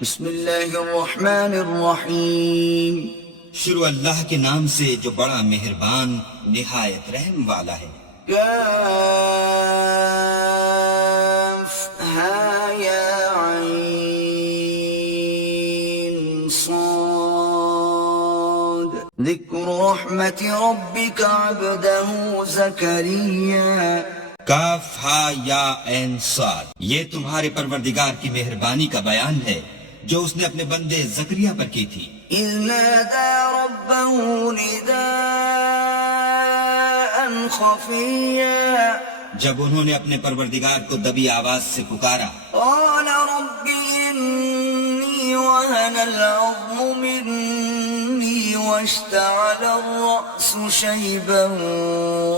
بسم اللہ الرحمن الرحیم. شروع اللہ کے نام سے جو بڑا مہربان نہایت رحم والا ہے. کاف ہا یا عین صاد. ذکر رحمت ربک عبدہ زکریا. کاف ہا یا عین صاد. یہ تمہارے پروردگار کی مہربانی کا بیان ہے جو اس نے اپنے بندے زکریا پر کی تھی. اذ نادى ربه نداء خفيا. جب انہوں نے اپنے پروردگار کو دبی آواز سے پکارا. قال رب إني وهن العظم مني واشتعل الرأس شيبا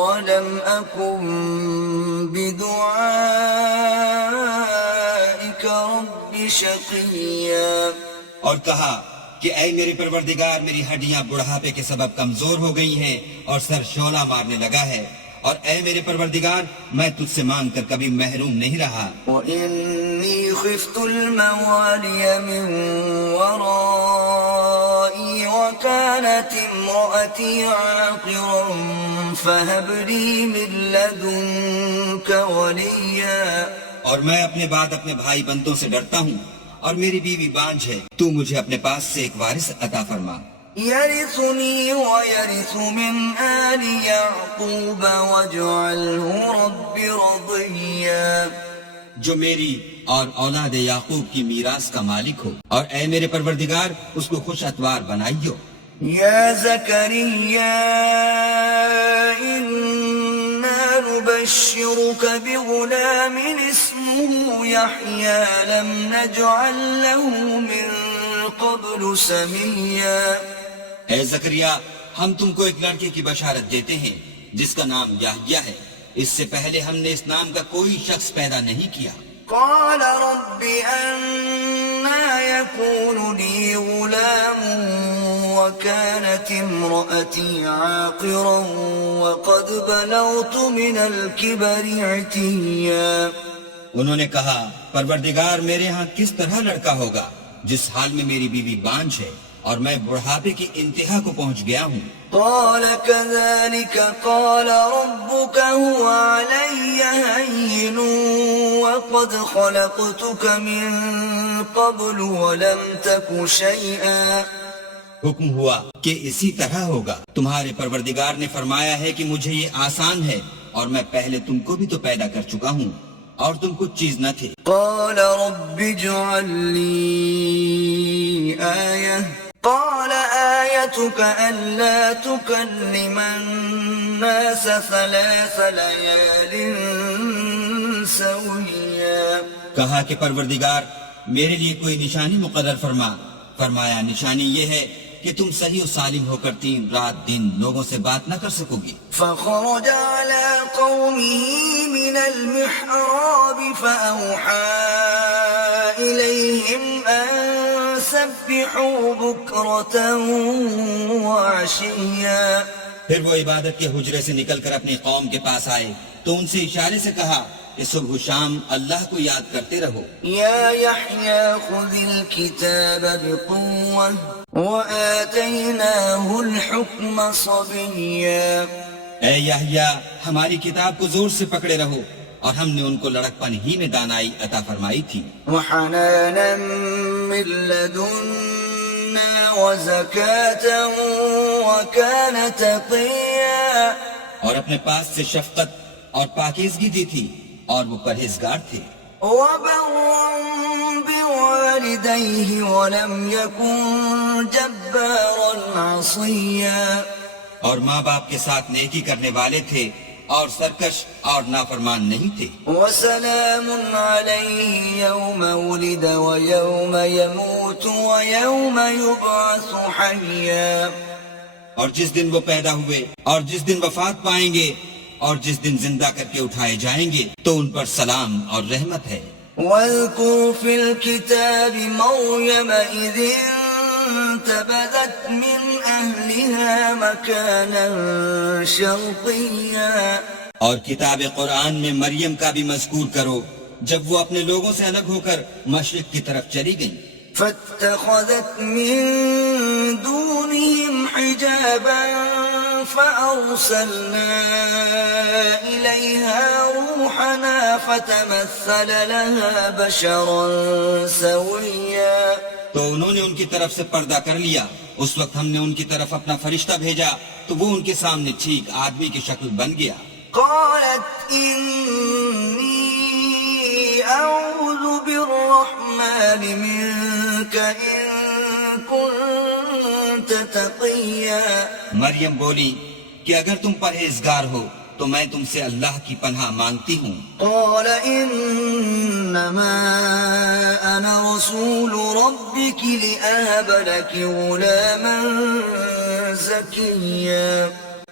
ولم أكن بدعائك رب شقيا. اور کہا کہ اے میرے پروردگار میری ہڈیاں بڑھاپے کے سبب کمزور ہو گئی ہیں اور سر شعلہ مارنے لگا ہے، اور اے میرے پروردگار میں تجھ سے مانگ کر کبھی محروم نہیں رہا. وَإِنِّي خِفْتُ الْمَوَالِيَ مِنْ وَرَائِي وَكَانَتِ امْرَأَتِي عَاقِرًا فَهَبْ لِي مِنْ لَدُنْكَ وَلِيًّا. اور میں اپنے بعد اپنے بھائی بندوں سے ڈرتا ہوں اور میری بیوی بانجھ ہے، تو مجھے اپنے پاس سے ایک وارث عطا فرما. يرثني ويرث من آل يعقوب واجعله رب رضيا. جو میری اور اولاد یعقوب کی میراث کا مالک ہو، اور اے میرے پروردگار اس کو خوش اتوار بنائیو. يا زكريا إنا نبشرك بغلام اسمه يحيى لم نجعل له من قبل سميا. اے زکریا ہم تم کو ایک لڑکے کی بشارت دیتے ہیں جس کا نام یحییٰ ہے، اس سے پہلے ہم نے اس نام کا کوئی شخص پیدا نہیں کیا. قال رب أنا يكون لي غلام وكانت امرأتي عاقرا وقد بلغت من الكبر عتيا. انہوں نے کہا پروردگار میرے ہاں کس طرح لڑکا ہوگا جس حال میں میری بیوی بانجھ ہے اور میں بڑھاپے کی انتہا کو پہنچ گیا ہوں. قال كذلك قال ربك هو علي هين وقد خلقتك من قبل ولم تك شيئا. حکم ہوا کہ اسی طرح ہوگا. تمہارے پروردگار نے فرمایا ہے کہ مجھے یہ آسان ہے اور میں پہلے تم کو بھی تو پیدا کر چکا ہوں اور تم کچھ چیز نہ تھے. قال رب اجعل لي آية قال آيتك ألا تكلم الناس 3 ليال سويا. کہا کہ پروردگار میرے لیے کوئی نشانی مقرر فرما. فرمایا نشانی یہ ہے کہ تم صحیح و سالم ہو کر 3 رات دن لوگوں سے بات نہ کر سکو گی. فخرج على قومه من المحراب فأوحى إليهم أن سبحوا بكرة وعشيا. پھر وہ عبادت کے حجرے سے نکل کر اپنی قوم کے پاس آئے تو ان سے اشارے سے کہا کہ صبح و شام اللہ کو یاد کرتے رہو. يا يحيى خذ الكتاب بقوة وآتيناه الحكم صبيا. اے یحییٰ ہماری کتاب کو زور سے پکڑے رہو، اور ہم نے ان کو لڑکپن ہی میں دانائی عطا فرمائی تھی. وحنانا من لدنا وزكاة وكان تقيا. اور اپنے پاس سے شفقت اور پاکیزگی دی تھی اور وہ پرہیزگار تھے. وبرا بوالديه ولم يكن جبارا عصيا. اور ماں باپ کے ساتھ نیکی کرنے والے تھے اور سرکش اور نافرمان نہیں تھے. وسلام عليه يوم ولد ويوم يموت ويوم يبعث حيا. اور جس دن وہ پیدا ہوئے اور جس دن وفات پائیں گے اور جس دن زندہ کر کے اٹھائے جائیں گے تو ان پر سلام اور رحمت ہے. واذكر في الكتاب مريم إذ انتبذت من أهلها مكانا شرقيا. اور کتاب قرآن میں مریم کا بھی مذکور کرو جب وہ اپنے لوگوں سے الگ ہو کر مشرق کی طرف چلی گئیں. فاتخذت من دونهم حجابا فأرسلنا إليها روحنا فتمثل لها بشرا سويا. تو انہوں نے ان کی طرف سے پردہ کر لیا. اس وقت ہم نے ان کی طرف اپنا فرشتہ بھیجا تو وہ ان کے سامنے ٹھیک آدمی کی شکل بن گیا. قالت إني أعوذ بالرحمن منك إن كنت تقيا. مریم بولی کہ اگر تم پرہیزگار ہو تو میں تم سے اللہ کی پناہ مانگتی ہوں. قال إنما أنا رسول ربك لأهب لك غلاما زكيا.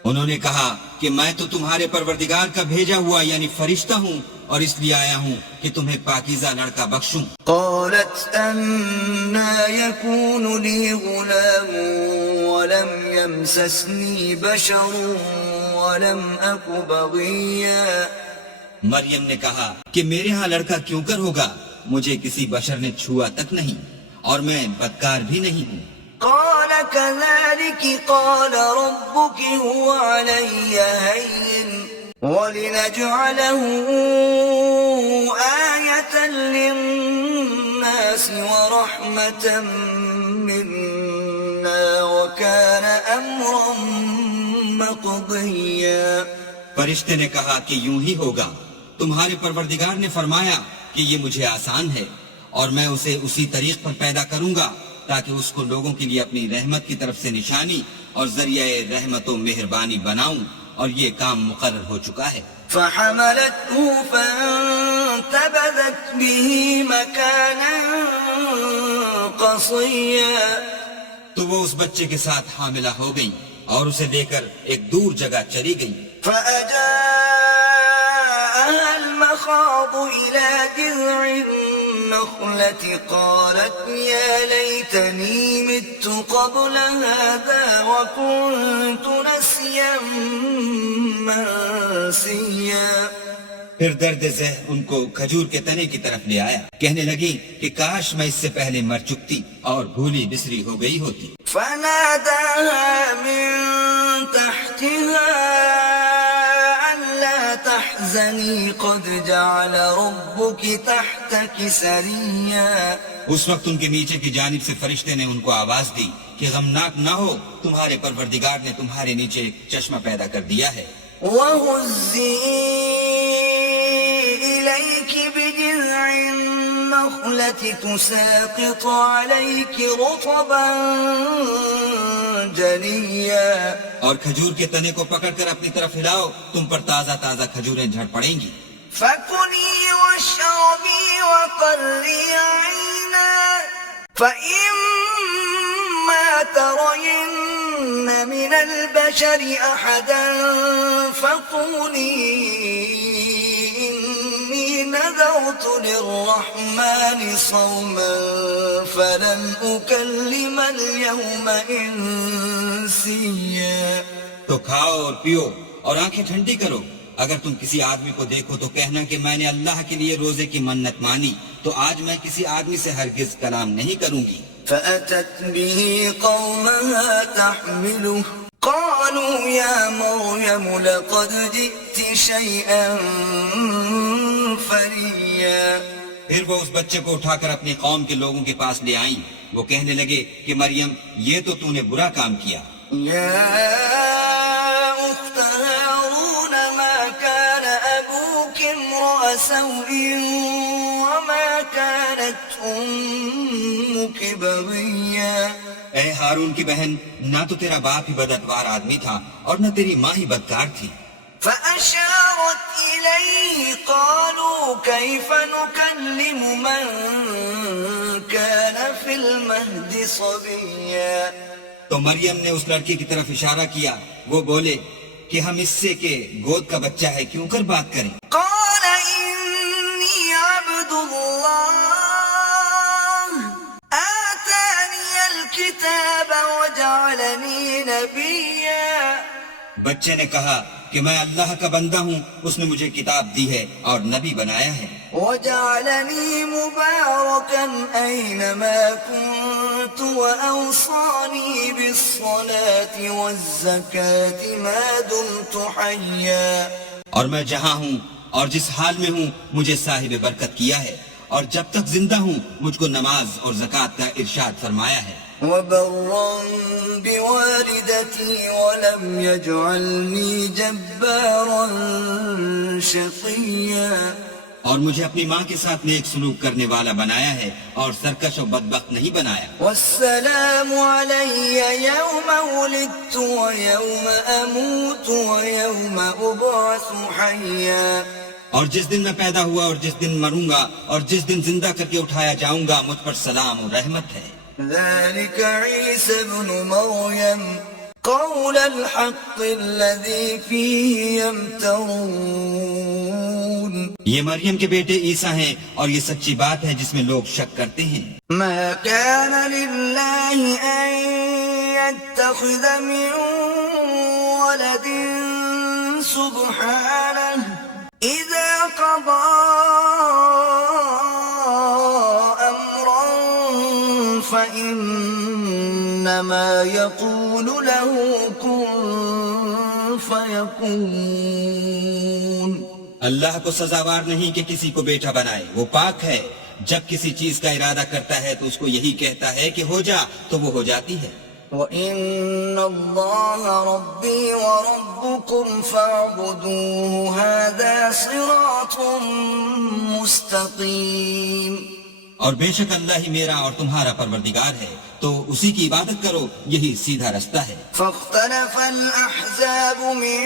انہوں نے کہا کہ میں تو تمہارے پروردگار کا بھیجا ہوا یعنی فرشتہ ہوں اور اس لیے آیا ہوں کہ تمہیں پاکیزہ لڑکا بخشوں. قالت أنا يكون لي غلام ولم يمسسني بشر ولم أك بغيا. مریم نے کہا کہ میرے ہاں لڑکا کیوں کر ہوگا, مجھے کسی بشر نے چھوا تک نہیں اور میں بدکار بھی نہیں ہوں. قال كذلك قال ربك هو علي هين ولنجعله آية للناس ورحمة منا وكان أمرا مقضيا. فرشتے نے کہا کہ یوں ہی ہوگا, تمہارے پروردگار نے فرمایا کہ یہ مجھے آسان ہے اور میں اسے اسی طریق پر پیدا کروں گا تاکہ اس کو لوگوں کے لیے اپنی رحمت کی طرف سے نشانی اور ذریعہ رحمت و مہربانی بناؤں, اور یہ کام مقرر ہو چکا ہے. فحملته فانتبذت به مكانا قصيا. تو وہ اس بچے کے ساتھ حاملہ ہو گئی اور اسے لے کر ایک دور جگہ چلی گئی. فأجاءها المخاض إلى جذع النخلة قالت يا ليتني مت قبل هذا وكنت نسيا منسيا. پھر درد ذہ ان کو کھجور کے تنے کی طرف لے آیا. کہنے لگی کہ کاش میں اس سے پہلے مر چکتی اور بھولی بسری ہو گئی ہوتی. فناداها من تحتها ألا تحزني قد جعل ربك تحتك سريا. اس وقت ان کے نیچے کی جانب سے فرشتے نے ان کو آواز دی کہ غمناک نہ ہو, تمہارے پروردگار نے تمہارے نیچے ایک چشمہ پیدا کر دیا ہے. وَهُزِّي إِلَيْكِ بِجِذْعِ النَّخْلَةِ تُسَاقِطُ عَلَيْكِ رُطَبًا جَنِيًّا. اور کھجور کے تنے کو پکڑ کر اپنی طرف ہلاؤ, تم پر تازہ تازہ کھجوریں جھڑ پڑیں گی. فَكُلِي وَاشْرَبِي وَقَرِّي عَيْنًا فَإِمَّا تَرَيِنَّ مِنَ الْبَشَرِ أَحَدًا فَقُولِي إِنِّي نَذَرْتُ لِلرَّحْمَنِ صَوْمًا فَلَنْ أُكَلِّمَ الْيَوْمَ إِنسِيًّا. تو کھاؤ اور پیو اور آنکھیں ٹھنڈی کرو. اگر تم کسی آدمی کو دیکھو تو کہنا کہ میں نے اللہ کے لیے روزے کی منت مانی, تو آج میں کسی آدمی سے ہرگز کلام نہیں کروں گی. فأتت به قومها تحمله قالوا يا مريم لقد جئت شيئا فريا. پھر وہ اس بچے کو اٹھا کر اپنی قوم کے لوگوں کے پاس لے آئیں. وہ کہنے لگے کہ مریم, یہ تو نے برا کام کیا. يا أخت هارون ما كان أبوك امرأ سوء وما كانت أمك بغيا. اے ہارون کی بہن, نہ تو تیرا باپ ہی بدعتوار آدمی تھا اور نہ تیری ماں ہی بدکار تھی. فأشارت إليه قالوا كيف نكلم من كان في المهد صبيا. تو مریم نے اس لڑکی کی طرف اشارہ کیا. وہ بولے کہ ہم اس سے کہ گود کا بچہ ہے کیوں کر بات کریں. قال إني عبد الله آتاني الكتاب وجعلني نبيا. بچے نے کہا کہ میں اللہ کا بندہ ہوں، اس نے مجھے کتاب دی ہے اور نبی بنایا ہے، وجعلني مباركا أينما كنت وأوصاني بالصلاة والزكاة ما دمت حيا. اور میں جہاں ہوں اور جس حال میں ہوں مجھے صاحب برکت کیا ہے، اور جب تک زندہ ہوں مجھ کو نماز اور زکوٰۃ کا ارشاد فرمایا ہے، وبرا بوالدتي ولم يجعلني جبارا شقيا. اور مجھے اپنی ماں کے ساتھ نیک سلوک کرنے والا بنایا ہے اور سرکش و بدبخت نہیں بنایا. والسلام علي يوم ولدت ويوم أموت ويوم أبعث حيا. اور جس دن میں پیدا ہوا اور جس دن مروں گا اور جس دن زندہ کر کے اٹھایا جاؤں گا مجھ پر سلام و رحمت ہے. ذلك عيسى ابن مريم قول الحق الذي فيه يمترون. یہ مریم کے بیٹے عیسیٰ ہیں اور یہ سچی بات ہے جس میں لوگ شک کرتے ہیں. ما كان لله أن يتخذ من ولد سبحانه إذا قضى أمرا فإنما يقول له كن فيكون. اللہ کو سزاوار نہیں کہ کسی کو بیٹا بنائے، وہ پاک ہے. جب کسی چیز کا ارادہ کرتا ہے تو اس کو یہی کہتا ہے کہ ہو جا تو وہ ہو جاتی ہے. وَإِنَّ اللَّهَ رَبِّي وَرَبُّكُمْ فَاعْبُدُوهُ هَذَا صِرَاطٌ مُسْتَقِيمٌ. اور بے شک اللہ ہی میرا اور تمہارا پروردگار ہے، تو اسی کی عبادت کرو، یہی سیدھا رستہ ہے. فاختلف الأحزاب من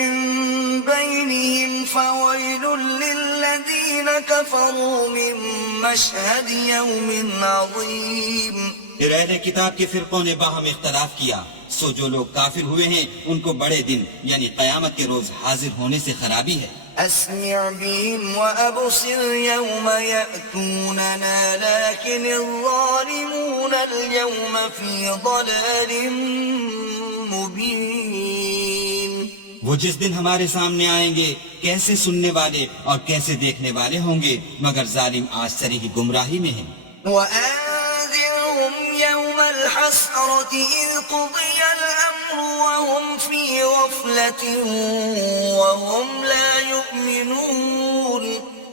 بينهم فويل للذين كفروا من مشهد يوم عظيم. پھر اہل کتاب کے فرقوں نے باہم اختلاف کیا، سو جو لوگ کافر ہوئے ہیں ان کو بڑے دن یعنی قیامت کے روز حاضر ہونے سے خرابی ہے. أسمع بهم وأبصر يوم يأتوننا لكن الظالمون اليوم في ضلال مبين. وہ جس دن ہمارے سامنے آئیں گے کیسے سننے والے اور کیسے دیکھنے والے ہوں گے، مگر ظالم آج سری گمراہی میں ہیں. وأنذرهم يوم الحسرة إذ قضي الأمر وهم في غفلة وهم لا يؤمنون.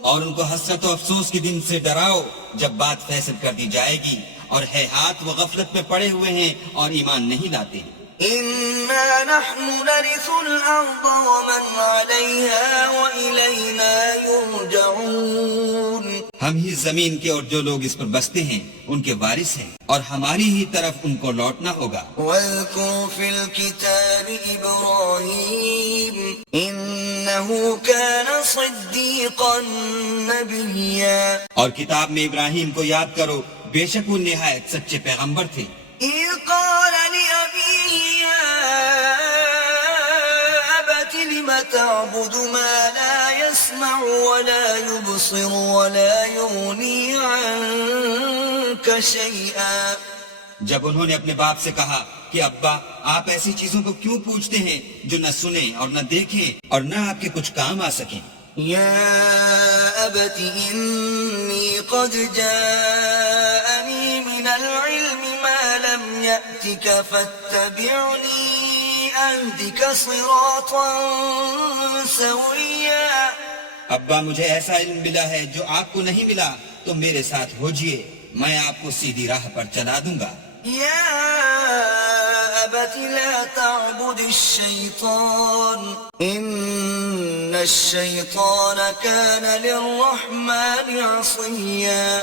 اور ان کو حسرت و افسوس کے دن سے ڈراؤ جب بات فیصل کر دی جائے گی، اور ہے ہاتھ وہ غفلت میں پڑے ہوئے ہیں اور ایمان نہیں لاتے. إنا نحن نرث الأرض ومن عليها وإلينا يرجعون. ہم ہی زمین کے اور جو لوگ اس پر بستے ہیں ان کے وارث ہیں، اور ہماری ہی طرف ان کو لوٹنا ہوگا. واذكر في الكتاب إبراهيم إنه كان صديقا نبيا. اور کتاب میں ابراہیم کو یاد کرو، بے شک وہ نہایت سچے پیغمبر تھے. إذ قال لأبيه يا أبت لم تعبد ما لا يسمع ولا يبصر ولا يغني عنك شيئا. جب انہوں نے اپنے باپ سے کہا کہ ابا آپ ایسی چیزوں کو کیوں پوچھتے ہیں جو نہ سنیں اور نہ دیکھیں اور نہ آپ کے کچھ کام آ سکیں. يا أبت إني قد جاءني من العلم ما لم يأتك فاتبعني أهدك صراطا سويا. ابا مجھے ایسا علم ملا ہے جو آپ کو نہیں ملا، تو میرے ساتھ ہوجئے، میں آپ کو سیدھی راہ پر چلا دوں گا. يا أبت لا تعبد الشيطان إن الشيطان كان للرحمن عصيا.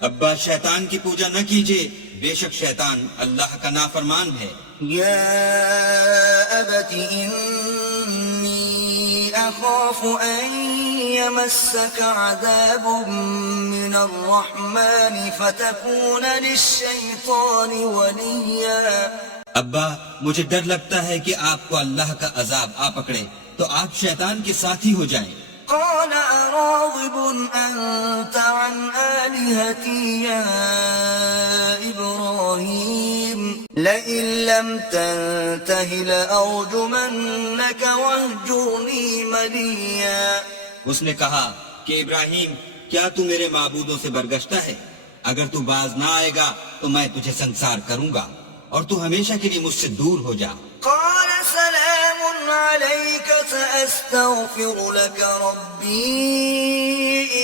ابا شیطان کی پوجا نہ کیجئے، بے شک شیطان اللہ کا نافرمان ہے. يا أبت إني أخاف أن يمسك عذاب من الرحمن فتكون للشيطان وليا. ابا مجھے ڈر لگتا ہے کہ آپ کو اللہ کا عذاب آ پکڑے تو آپ شیطان کے ساتھی ہو جائیں. قال أراغب أنت عن آلهتي يا إبراهيم لئن لم تنته لأرجمنك واهجرني مليا. اس نے کہا کہ ابراہیم کیا تو میرے معبودوں سے برگشتہ ہے؟ اگر تو باز نہ آئے گا تو میں تجھے سنسار کروں گا اور تو ہمیشہ کے لیے مجھ سے دور ہو جا. قال سلام عليك سأستغفر لك ربي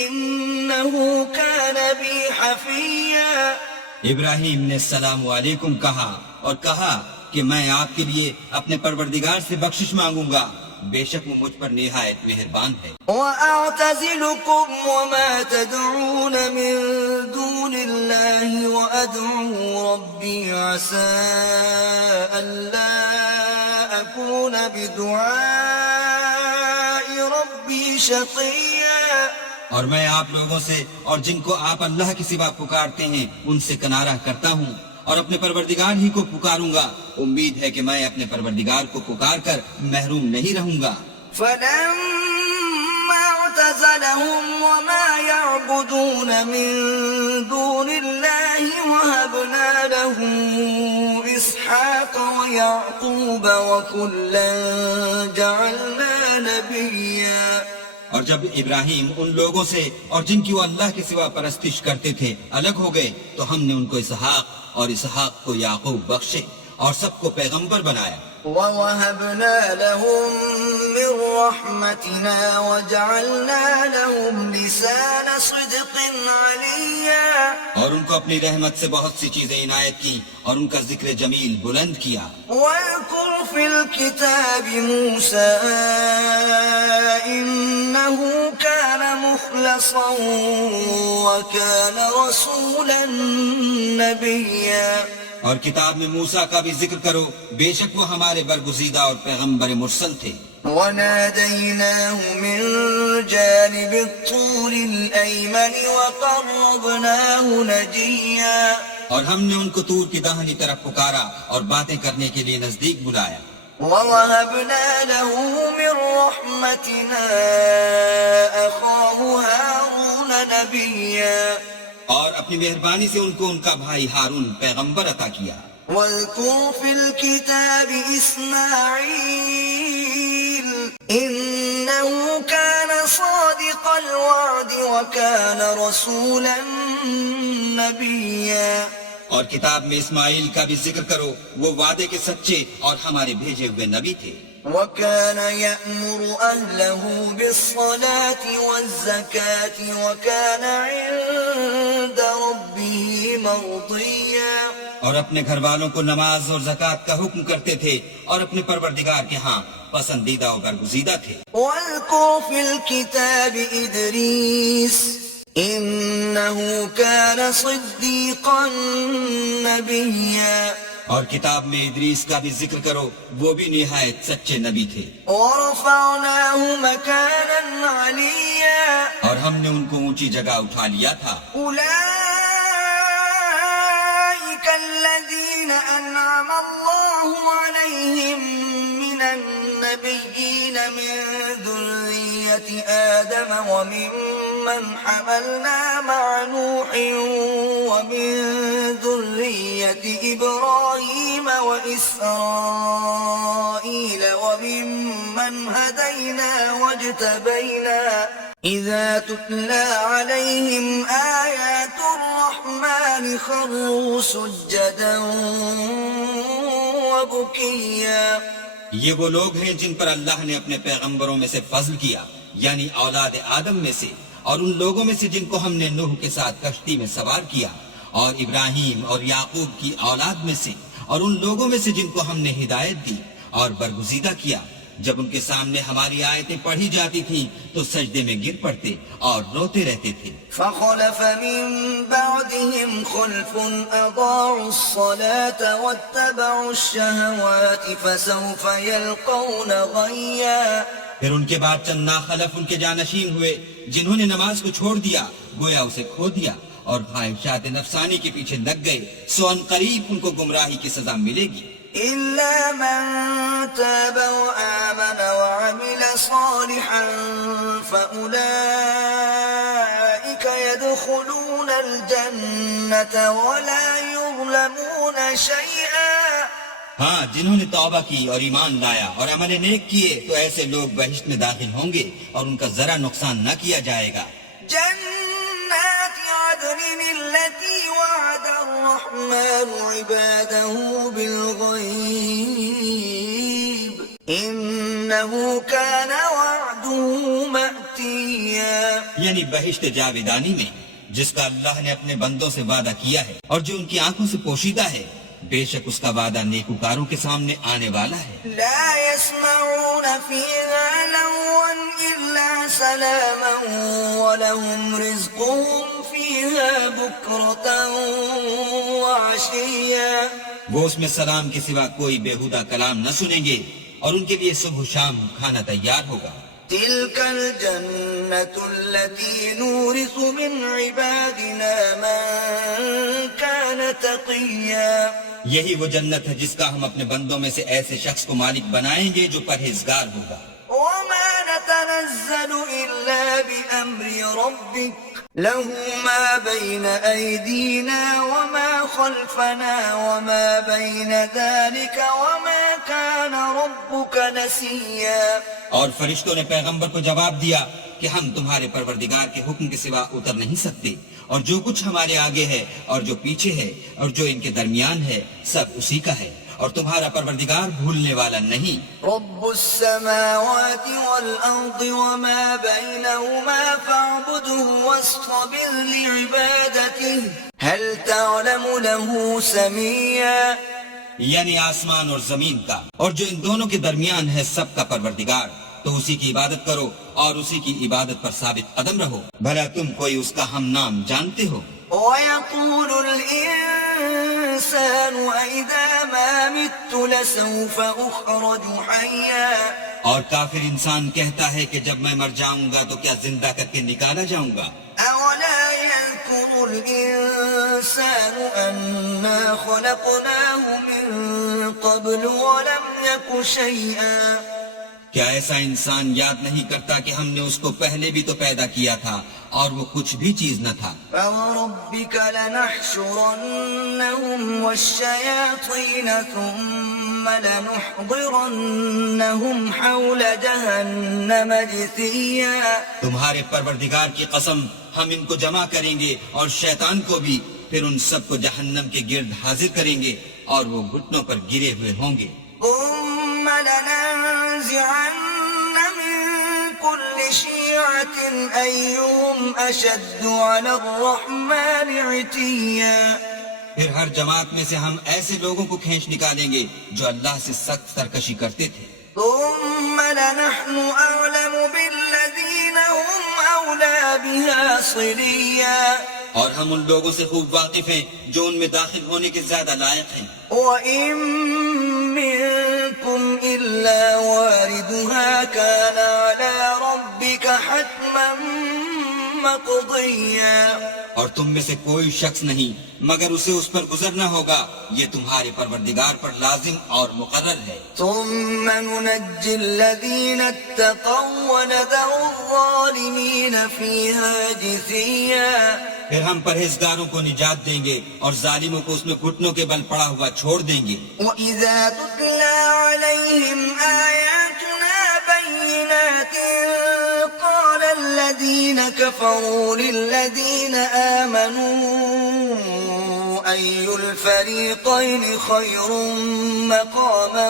إنه كان بي حفيا. ابراہیم نے السلام علیکم کہا اور کہا کہ میں آپ کے لیے اپنے پروردگار سے بخشش مانگوں گا، بے شک وہ مجھ پر نہایت مہربان ہے. وأعتزلكم وما تدعون من دون الله وأدعو ربي عسى ألا أكون بدعاء ربي شقيا. اور میں آپ لوگوں سے اور جن کو آپ اللہ کے سوا پکارتے ہیں ان سے کنارہ کرتا ہوں اور اپنے پروردگار ہی کو پکاروں گا، امید ہے کہ میں اپنے پروردگار کو پکار کر محروم نہیں رہوں گا. فلما اعتزلهم وما يعبدون من دون الله وهبنا له إسحاق ويعقوب وكلا جعلنا نبيا. اور جب ابراہیم ان لوگوں سے اور جن کی وہ اللہ کے سوا پرستش کرتے تھے الگ ہو گئے تو ہم نے ان کو اسحاق اور اسحاق کو یعقوب بخشے اور سب کو پیغمبر بنایا. وَوَهَبْنَا لَهُم مِّن رَّحْمَتِنَا وَجَعَلْنَا لَهُمْ لِسَانَ صِدْقٍ عَلِيًّا. اور ان کو اپنی رحمت سے بہت سی چیزیں عنایت کی اور ان کا ذکر جمیل بلند کیا. وَاذْكُرْ فِي الْكِتَابِ مُوسَىٰ إِنَّهُ كَانَ مُخْلَصًا وَكَانَ رَسُولًا نَّبِيًّا. اور کتاب میں موسیٰ کا بھی ذکر کرو، بے شک وہ ہمارے برگزیدہ اور پیغمبر مرسل تھے. وَنَادَيْنَاهُ مِن جَانِبِ الطُّورِ الْأَيْمَنِ وَقَرَّبْنَاهُ نَجِيًّا. اور ہم نے ان کو طور کی داہنی طرف پکارا اور باتیں کرنے کے لیے نزدیک بلایا. وَوَهَبْنَا لَهُ مِن رَّحْمَتِنَا أَخَاهُ هَارُونَ نَبِيًّا. اور اپنی مہربانی سے ان کو ان کا بھائی ہارون پیغمبر عطا کیا. وَاذْكُرْ فِي الْكِتَابِ إِسْمَاعِيلَ إِنَّهُ كَانَ صَادِقَ الْوَعْدِ وَكَانَ رَسُولًا نَّبِيًّا. اور کتاب میں اسماعیل کا بھی ذکر کرو، وہ وعدے کے سچے اور ہمارے بھیجے ہوئے نبی تھے. وَكَانَ يَأْمُرُ أَهْلَهُ بِالصَّلَاةِ وَالزَّكَاةِ وَكَانَ عِندَ رَبِّهِ مَرْضِيًّا. اور اپنے گھر والوں کو نماز اور زکوٰۃ کا حکم کرتے تھے اور اپنے پروردگار کے ہاں پسندیدہ و برگزیدہ تھے. وَاذْكُرْ فِي الْكِتَابِ إِدْرِيسَ إِنَّهُ كَانَ صِدِّيقًا نَّبِيًّا. اور کتاب میں ادریس کا بھی ذکر کرو، وہ بھی نہایت سچے نبی تھے. وَرَفَعْنَاهُ مَكَانًا عَلِيًّا. اور ہم نے ان کو اونچی جگہ اٹھا لیا تھا. أُولَئِكَ الَّذِينَ أَنْعَمَ اللَّهُ عَلَيْهِم مِّنَ النَّبِيِّينَ مِن ذُرِّيَّةِ آدَمَ وَمِمَّنْ حَمَلْنَا مَعَ نُوحٍ وَمِن ذُرِّيَّةِ إِبْرَاهِيمَ وَإِسْرَائِيلَ وَمِمَّنْ هَدَيْنَا وَاجْتَبَيْنَا إِذَا تُتْلَىٰ عَلَيْهِمْ آيَاتُ الرَّحْمَٰنِ خَرُّوا سُجَّدًا وَبُكِيًّا. یہ وہ لوگ ہیں جن پر اللہ نے اپنے پیغمبروں میں سے فضل کیا، یعنی اولاد آدم میں سے، اور ان لوگوں میں سے جن کو ہم نے نوح کے ساتھ کشتی میں سوار کیا، اور ابراہیم اور یعقوب کی اولاد میں سے، اور ان لوگوں میں سے جن کو ہم نے ہدایت دی اور برگزیدہ کیا. جب ان کے سامنے ہماری آیتیں پڑھی جاتی تھیں تو سجدے میں گر پڑتے اور روتے رہتے تھے. فَخَلَفَ مِن بَعْدِهِمْ خُلْفٌ أَضَاعُوا الصَّلَاةَ وَاتَّبَعُوا الشَّهَوَاتِ فَسَوْفَ يَلْقَوْنَ غَيًّا. پھر ان کے بعد چند ناخلف ان کے جانشین ہوئے جنہوں نے نماز کو چھوڑ دیا، گویا اسے کھو دیا اور خواہشات نفسانی کے پیچھے لگ گئے، سو ان قریب ان کو گمراہی کی سزا ملے گی. إِلَّا مَن تَابَ وَآمَنَ وَعَمِلَ صَالِحًا فَأُولَٰئِكَ يَدْخُلُونَ الْجَنَّةَ وَلَا يُظْلَمُونَ شَيْئًا. ہاں، جنہوں نے توبہ کی اور ایمان لایا اور عمل نیک کیے تو ایسے لوگ بہشت میں داخل ہوں گے اور ان کا ذرا نقصان نہ کیا جائے گا. جنات عدن التي وعد الرحمن عباده بالغيب إنه كان وعده مأتيا. یعنی بہشت جاویدانی میں جس کا اللہ نے اپنے بندوں سے وعدہ کیا ہے اور جو ان کی آنکھوں سے پوشیدہ ہے، بے شک اس کا وعدہ نیکوکاروں کے سامنے آنے والا ہے. لا يسمعون فيها لغوا إلا سلاما ولهم رزقهم فيها بكرة وعشيا. وہ اس میں سلام کے سوا کوئی بےہودہ کلام نہ سنیں گے اور ان کے لیے صبح و شام کھانا تیار ہوگا. تلك الجنة التي نورث من عبادنا من كان تقيا. یہی وہ جنت ہے جس کا ہم اپنے بندوں میں سے ایسے شخص کو مالک بنائیں گے جو پرہیزگار ہوگا. وما نتنزل إلا بأمر ربك له ما بين أيدينا وما خلفنا وما بين ذلك وما كان ربك نسيا. اور فرشتوں نے پیغمبر کو جواب دیا کہ ہم تمہارے پروردگار کے حکم کے سوا اتر نہیں سکتے، اور جو کچھ ہمارے آگے ہے اور جو پیچھے ہے اور جو ان کے درمیان ہے سب اسی کا ہے، اور تمہارا پروردگار بھولنے والا نہیں. رب السماوات والأرض وما بينهما فاعبده واصطبر لعبادته هل تعلم له سميا. یعنی آسمان اور زمین کا اور جو ان دونوں کے درمیان ہے سب کا پروردگار، تو اسی کی عبادت کرو اور اسی کی عبادت پر ثابت قدم رہو. بھلا تم کوئی اس کا ہم نام جانتے ہو؟ ويقول الإنسان أإذا ما مت لسوف أخرج حيا. اور کافر انسان کہتا ہے کہ جب میں مر جاؤں گا تو کیا زندہ کر کے نکالا جاؤں گا. أولا يذكر الإنسان أنا خلقناه من قبل ولم يك شيئا. کیا ایسا انسان یاد نہیں کرتا کہ ہم نے اس کو پہلے بھی تو پیدا کیا تھا اور وہ کچھ بھی چیز نہ تھا. فوربك لنحشرنهم والشياطين ثم لنحضرنهم حول جهنم جثيا. تمہارے پروردگار کی قسم ہم ان کو جمع کریں گے اور شیطان کو بھی، پھر ان سب کو جہنم کے گرد حاضر کریں گے اور وہ گھٹنوں پر گرے ہوئے ہوں گے. ثم لننزعن من كل شيعة أيهم أشد على الرحمن عتيا. پھر ہر جماعت میں سے ہم ایسے لوگوں کو کھینچ نکالیں گے جو اللہ سے سخت سرکشی کرتے تھے. ثم لنحن أعلم بالذين هم أولى بها صليا. اور ہم ان لوگوں سے خوب واقف ہیں جو ان میں داخل ہونے کے زیادہ لائق ہیں. وَإِن مِّنكُمْ إِلَّا وَارِدُهَا كَانَ عَلَى رَبِّكَ حَتْمًا مَّقْضِيًّا. اور تم میں سے کوئی شخص نہیں مگر اسے اس پر گزرنا ہوگا، یہ تمہارے پروردگار پر لازم اور مقرر ہے. ثُمَّ نُنَجِّي الَّذِينَ اتَّقَوْا وَنَذَرُ الظَّالِمِينَ فِيهَا جِثِيًّا. پھر ہم پرہیزگاروں کو نجات دیں گے اور ظالموں کو اس میں گھٹنوں کے بل پڑا ہوا چھوڑ دیں گے. وَإِذَا تُتْلَىٰ عَلَيْهِمْ آيَاتُنَا بَيِّنَاتٍ قَالَ الَّذِينَ كَفَرُوا لِلَّذِينَ آمَنُوا أَيُّ الْفَرِيقَيْنِ خَيْرٌ مَّقَامًا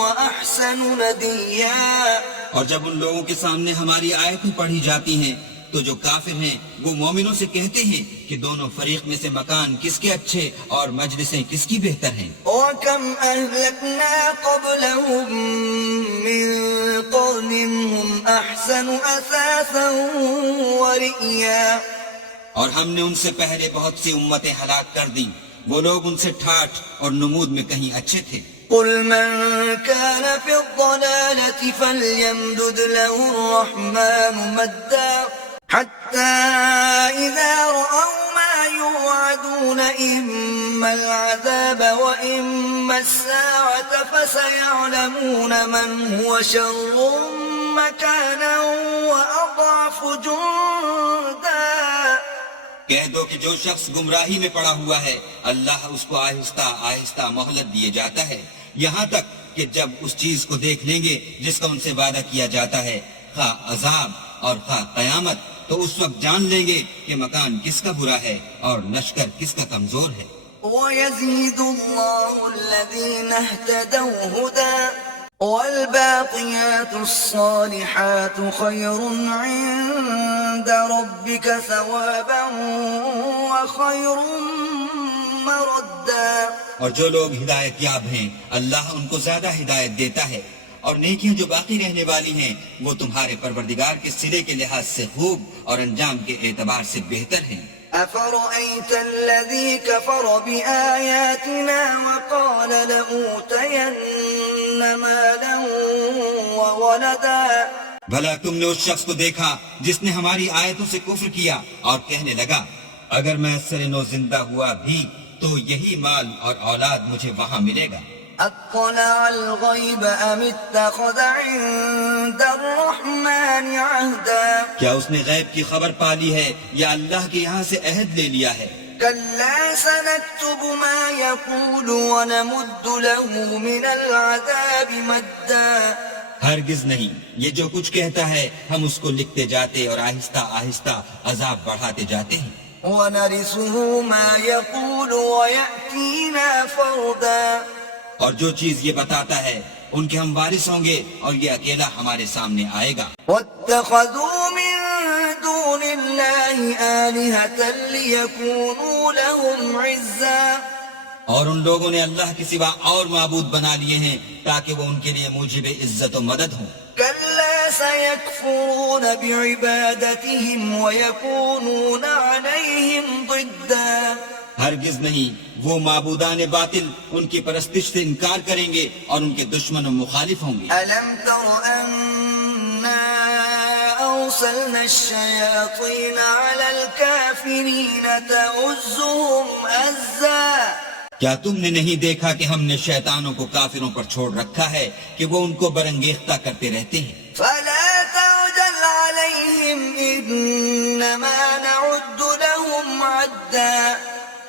وَأَحْسَنُ نَدِيًّا. اور جب ان لوگوں کے سامنے ہماری آیتیں پڑھی جاتی ہیں تو جو کافر ہیں وہ مومنوں سے کہتے ہیں کہ دونوں فریق میں سے مکان کس کے اچھے اور مجلسیں کس کی بہتر ہیں. وَكَمْ أَهْلَكْنَا قَبْلَهُم مِّن قَرْنٍ هُمْ أَحْسَنُ أَثَاثًا وَرِئْيًا. اور ہم نے ان سے پہلے بہت سی امتیں ہلاک کر دیں، وہ لوگ ان سے ٹھاٹھ اور نمود میں کہیں اچھے تھے. قُلْ مَن كَانَ فِي الضَّلَالَةِ فَلْيَمْدُدْ لَهُ الرَّحْمَٰنُ مَدًّا حَتَّىٰ إِذَا رَأَوْا مَا يُوعَدُونَ إِمَّا الْعَذَابَ وَإِمَّا السَّاعَةَ فَسَيَعْلَمُونَ مَنْ هُوَ شَرٌّ مَّكَانًا وَأَضْعَفُ جُندًا کہہ دو کہ جو شخص گمراہی میں پڑا ہوا ہے اللہ اس کو آہستہ آہستہ مہلت دیے جاتا ہے، یہاں تک کہ جب اس چیز کو دیکھ لیں گے جس کا ان سے وعدہ کیا جاتا ہے، خواہ عذاب اور خواہ قیامت، تو اس وقت جان لیں گے کہ مکان کس کا برا ہے اور لشکر کس کا کمزور ہے۔ وَيَزِيدُ اللَّهُ الَّذِينَ اهْتَدَوْا هُدًى وَالْبَاقِيَاتُ الصَّالِحَاتُ خَيْرٌ عِندَ رَبِّكَ ثَوَابًا وَخَيْرٌ مَرَدًّا۔ اور جو لوگ ہدایت یاب ہیں اللہ ان کو زیادہ ہدایت دیتا ہے، اور نیکیاں جو باقی رہنے والی ہیں وہ تمہارے پروردگار کے سرے کے لحاظ سے خوب اور انجام کے اعتبار سے بہتر ہیں۔ أَفَرَأَيْتَ الَّذِي كَفَرَ بِآيَاتِنَا وَقَالَ لَأُوتَيَنَّ مَالًا وَوَلَدًا۔ بھلا تم نے اس شخص کو دیکھا جس نے ہماری آیتوں سے کفر کیا اور کہنے لگا اگر میں سر نو زندہ ہوا بھی تو یہی مال اور اولاد مجھے وہاں ملے گا۔ اطلع الغیب ام اتخذ عند الرحمن عہدا۔ کیا اس نے غیب کی خبر پا لی ہے یا اللہ کے یہاں سے عہد لے لیا ہے؟ كلا سنكتب ما يقول ونمد له من العذاب مدا۔ ہرگز نہیں، یہ جو کچھ کہتا ہے ہم اس کو لکھتے جاتے اور آہستہ آہستہ عذاب بڑھاتے جاتے ہیں۔ ونرثه ما يقول ويأتينا فردا۔ اور جو چیز یہ بتاتا ہے ان کے ہم وارث ہوں گے اور یہ اکیلا ہمارے سامنے آئے گا۔ واتخذوا من دون الله آلهة ليكونوا لهم عزا۔ اور ان لوگوں نے اللہ کے سوا اور معبود بنا لیے ہیں تاکہ وہ ان کے لیے موجب عزت و مدد ہوں۔ كلا سيكفرون بعبادتهم ويكونون عليهم ضدا۔ ہرگز نہیں، وہ معبودان باطل ان کی پرستش سے انکار کریں گے اور ان کے دشمن و مخالف ہوں گے۔ ألم تر أنا أرسلنا الشياطين على الكافرين تؤزهم أزا۔ کیا تم نے نہیں دیکھا کہ ہم نے شیطانوں کو کافروں پر چھوڑ رکھا ہے کہ وہ ان کو برانگیختہ کرتے رہتے ہیں؟ فلا تعجل عليهم إنما نعد لهم عدا۔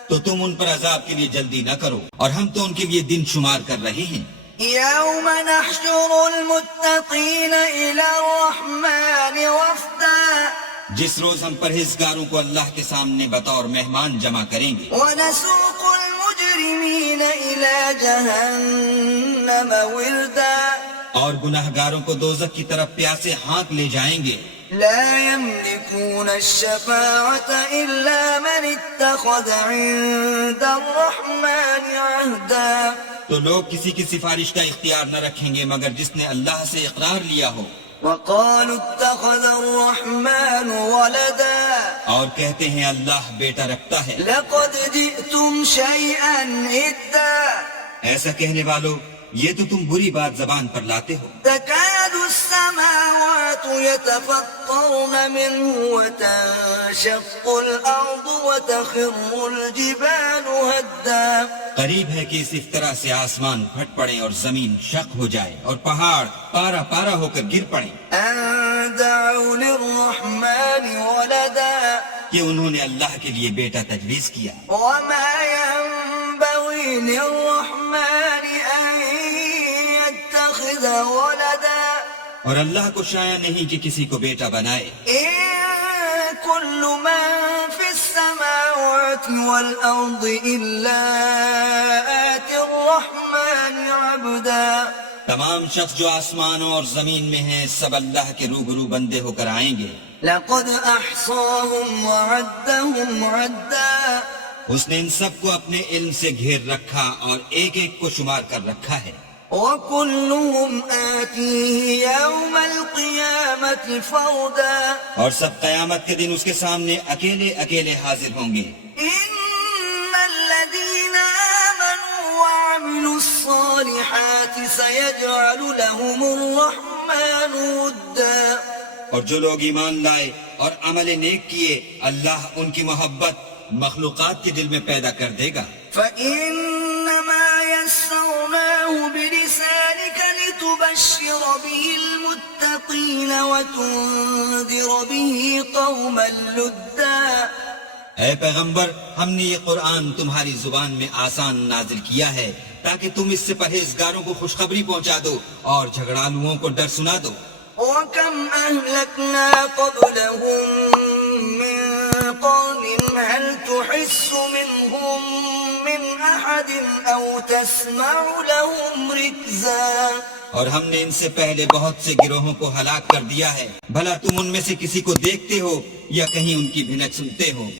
تو تم ان پر عذاب کے لیے جلدی نہ کرو اور ہم تو ان کے لیے دن شمار کر رہے ہیں۔ يوم نحشر المتقين إلى الرحمن وفدا۔ جس روز ہم پرہیزگاروں کو اللہ کے سامنے بطور مہمان جمع کریں گے۔ ونسوق المجرمين إلى جهنم وردا۔ اور گناہگاروں کو دوزخ کی طرف پیاسے ہانک لے جائیں گے۔ لا يملكون الشفاعة إلا من اتخذ عند الرحمن عهدا۔ تو لوگ کسی کی سفارش کا اختیار نہ رکھیں گے مگر جس نے اللہ سے اقرار لیا ہو۔ وقالوا اتخذ الرحمن ولدا۔ اور کہتے ہیں اللہ بیٹا رکھتا ہے۔ لقد جئتم شيئا إدا۔ ایسا کہنے والو یہ تو تم بری بات زبان پر لاتے ہو۔ تكاد السماوات يتفطرن منه وتنشق الأرض وتخر الجبال هدا۔ قریب ہے کہ اس طرح سے آسمان پھٹ پڑے اور زمین شق ہو جائے اور پہاڑ پارا پارا ہو کر گر پڑے۔ أن دعوا للرحمن ولدا۔ کہ انہوں نے اللہ کے لیے بیٹا تجویز کیا۔ وما ينبغي للرحمن أن يتخذ ولدا۔ اور اللہ کو شایع نہیں کہ کسی کو بیٹا بنائے۔ إن كل من في السماوات والأرض إلا آتي الرحمن عبدا۔ تمام شخص جو آسمانوں اور زمین میں ہیں سب اللہ کے روبرو بندے ہو کر آئیں گے۔ لقد أحصاهم وعدهم عدا۔ اس نے ان سب کو اپنے علم سے گھیر رکھا اور ایک ایک کو شمار کر رکھا ہے۔ وكلهم آتيه يوم القيامة فردا۔ اور سب قیامت کے دن اس کے سامنے اکیلے اکیلے حاضر ہوں گے۔ إن الذين آمنوا وعملوا الصالحات سيجعل لهم الرحمن ودا۔ اور جو لوگ ایمان لائے اور عمل نیک کیے اللہ ان کی محبت مخلوقات کے دل میں پیدا کر دے گا۔ فإنما يسرناه بلسانك لتبشر به المتقين وتنذر به قوما لدا۔ اے پیغمبر ہم نے یہ قرآن تمہاری زبان میں آسان نازل کیا ہے تاکہ تم اس سے پرہیزگاروں کو خوشخبری پہنچا دو اور جھگڑالوؤں کو ڈر سنا دو. وكم أهلكنا قبلهم من قرن هل تحس منهم من أحد أو تسمع لهم ركزا. اور ہم نے ان سے پہلے بہت سے گروہوں کو ہلاک کر دیا ہے، بھلا تم ان میں سے کسی کو دیکھتے ہو یا کہیں ان کی بھنک سنتے ہو؟